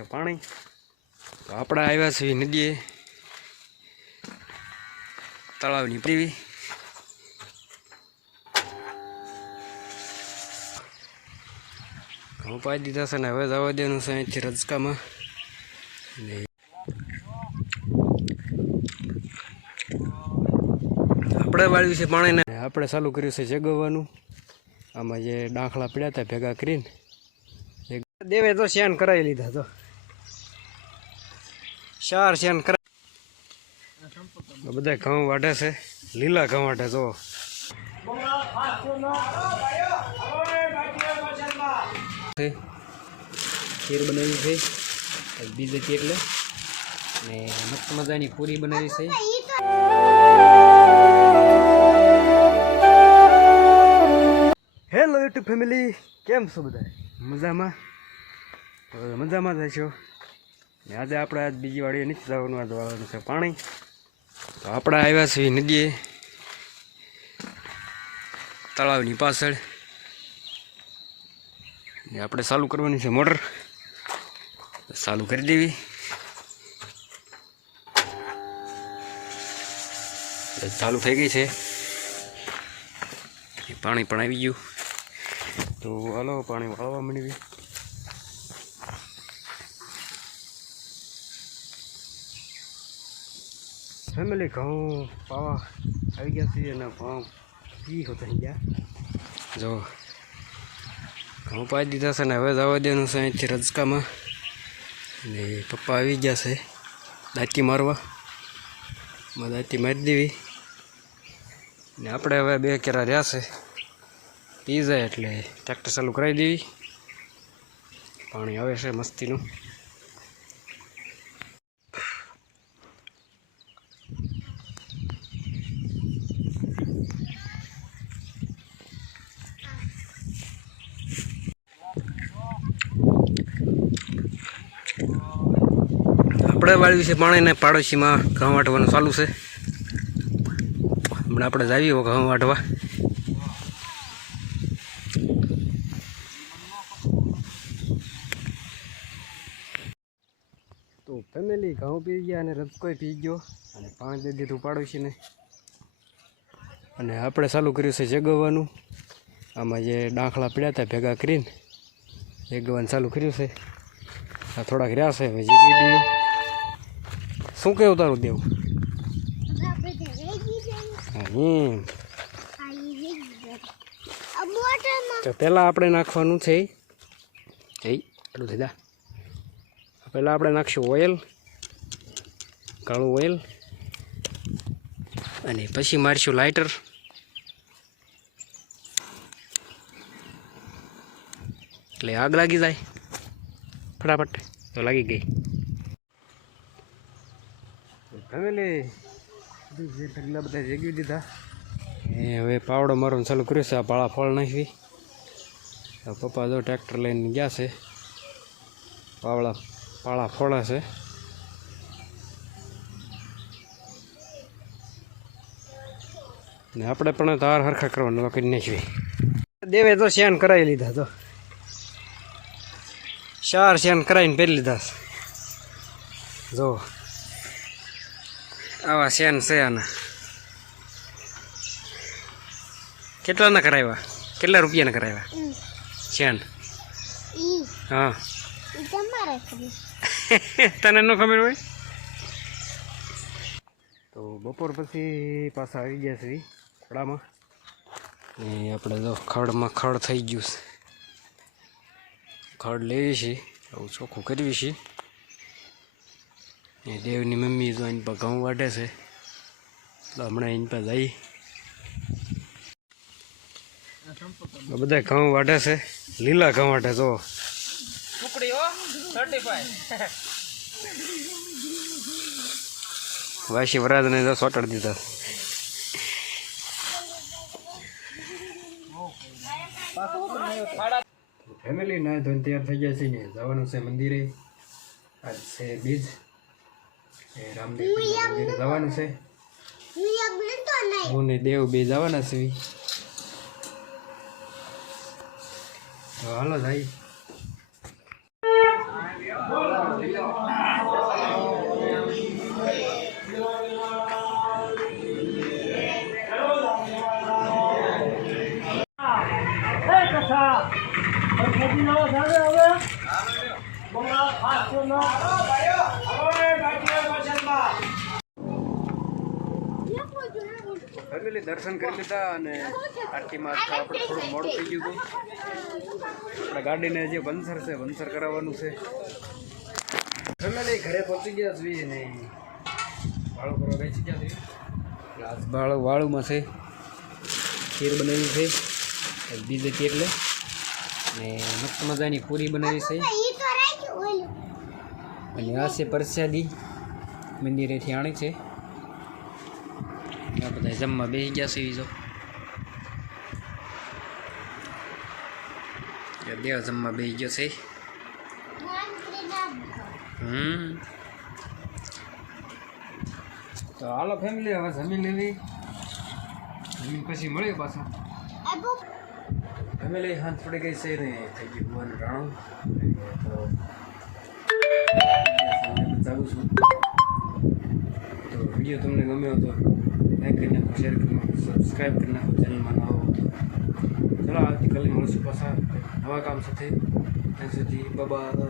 છે પાણી. તો આપણે આવ્યા છીએ નદીએ, તળાવની પીવી. ઘઉં પાઈ દીધા છે ને હવે જવા દેવાનું છે અહીંથી રજકામાં. આપણે વાળ્યું છે પાણીને, આપણે ચાલુ કર્યું છે જગવવાનું. આમાં જે ડાંખલા પડ્યા હતા ભેગા કરીને દેવે તો શેન કરાવી લીધા. તો 4 શેન કરાવી બધા ઘઉં વાઢે છે, લીલા ઘઉં વાઢે. જો ખીર બનાવી છે બીજેથી એટલે, ને મસ્ત મજાની પૂરી બનાવી છે. હેલો યુટ્યુબ ફેમિલી, કેમ છો બધા? મજામાં? મજામાં જ છો ને? આજે આપણે આજ બીજી વાડીએ નથી જવાનું, આજ વાળવાનું છે પાણી. તો આપણે આવ્યા છીએ નદીએ, તળાવની પાછળ. ને આપણે ચાલુ કરવાની છે મોટર, ચાલુ કરી દેવી. ચાલુ થઈ ગઈ છે, પાણી પણ આવી ગયું. તો હાલો પાણી વાળવા માંડવી. ફેમિલી ઘઉં પાવા આવી ગયા છીએ અને ઘઉં પી થઈ ગયા. જો ઘઉં પાઈ દીધા છે ને હવે જવા દેવાનું છે અહીંથી રજકામાં. ને પપ્પા આવી ગયા છે દાંતી મારવા, દાંતી મારી દેવી. ને આપણે હવે 2 કેરા રહ્યા છે, પી જાય એટલે ટ્રેક્ટર ચાલુ કરાવી દેવી. પાણી આવે છે મસ્તીનું. આપણે વાળ્યું છે પાણીને પાડોશીમાં ઘઉં વાટવાનું ચાલુ છે. હમણાં આપણે જાવી ઘઉં વાટવા. તો ફેમિલી ઘઉં પી ગયા અને રજકોય પી ગયો અને પાણી દઈ દીધું પાડોશીને. અને આપણે ચાલુ કર્યું છે જગવવાનું. આમાં જે ડાંખલા પડ્યા હતા ભેગા કરીને જગવવાનું ચાલુ કર્યું છે. આ થોડાક રહ્યા છે, હવે જગવી દઈએ. શું કેવું તારું દેવું? તો પહેલાં આપણે નાખવાનું છે એટલું થયા. પહેલાં આપણે નાખશું ઓઇલ, કાળું ઓઇલ, અને પછી મારીશું લાઇટર. એટલે આગ લાગી જાય ફટાફટ. તો લાગી ગઈ ફેમિલી. ઢગલા બધા જગી દીધા. એ હવે પાવડો મારવાનું ચાલુ કર્યું છે. આ પાળા ફળ નાખવી. પપ્પા જો ટ્રેક્ટર લઈને ગયા છે, પાળા ફોડા છે. ને આપણે પણ તાર હરખા કરવાનું કરી નાખવી. દેવે તો શેન કરાવી લીધા. તો 4 શેન કરાવીને પહેરી લીધા. જો આવા શેન છે આના. કેટલાના કરાવ્યા? કેટલા રૂપિયાના કરાવ્યા શેન? હા તને ન ખબર હોય? તો બપોર પછી પાછા આવી ગયા છે ખડામાં. ને આપણે જો ખડમાં ખડ થઈ ગયું છે. ખડ લેવી છે, આવું ચોખ્ખું કરવી છે. એ દેવની મમ્મી તો એની પર ઘઉં વાઢે છે, તો હમણાં એની પર જઈ. બધા ઘઉં વાઢે છે, લીલા ઘઉં વાઢે. જો વાસી વરાજને તો સોટાડી દીધા. ફેમિલી ના ધોઈને તૈયાર થઈ ગયા છે ને જવાનું છે મંદિરે. આજ છે બીજ, રામદેવ મંદિરે જવાનું છે. હું ને દેવ બે જવાના છે. હાલો જાય. ફેમિલી દર્શન કરી લીધા અને આરતીમાં આપણે થોડું મોડું થઈ ગયું હતું. આપણે ગાડીને જે પંચર કરાવવાનું છે. ફેમિલી ઘરે પહોંચી ગયા છીએ ને વાળું કરવા બેસી ગયા છીએ. આજ વાળુમાં છે ખીર બનાવી છે બીજે એટલે ને મસ્ત મજાની પૂરી બનાવી છે અને આ છે પ્રસાદી મંદિરેથી આણી છે. આ બધા જમવા બેસી ગયા છે. જો દેવ જમવા બેસી ગયો છે. તો હાલો ફેમિલી હવે જમી લેવી. જમીન પછી મળીએ પાછા. ફેમિલી હાથ પડી ગઈ છે ને થઈ ગયું ભગવાન રાણું તો જાગું છું. તો વિડીયો તમને ગમ્યો તો લાઈક કરી નાખો, શેર કરી નાખો, સબસ્ક્રાઈબ કરી નાખો ચેનલમાં ન આવો તો. ચલો આવતીકાલે મળશું પાછા નવા કામ સાથે. ત્યાં સુધી બાય.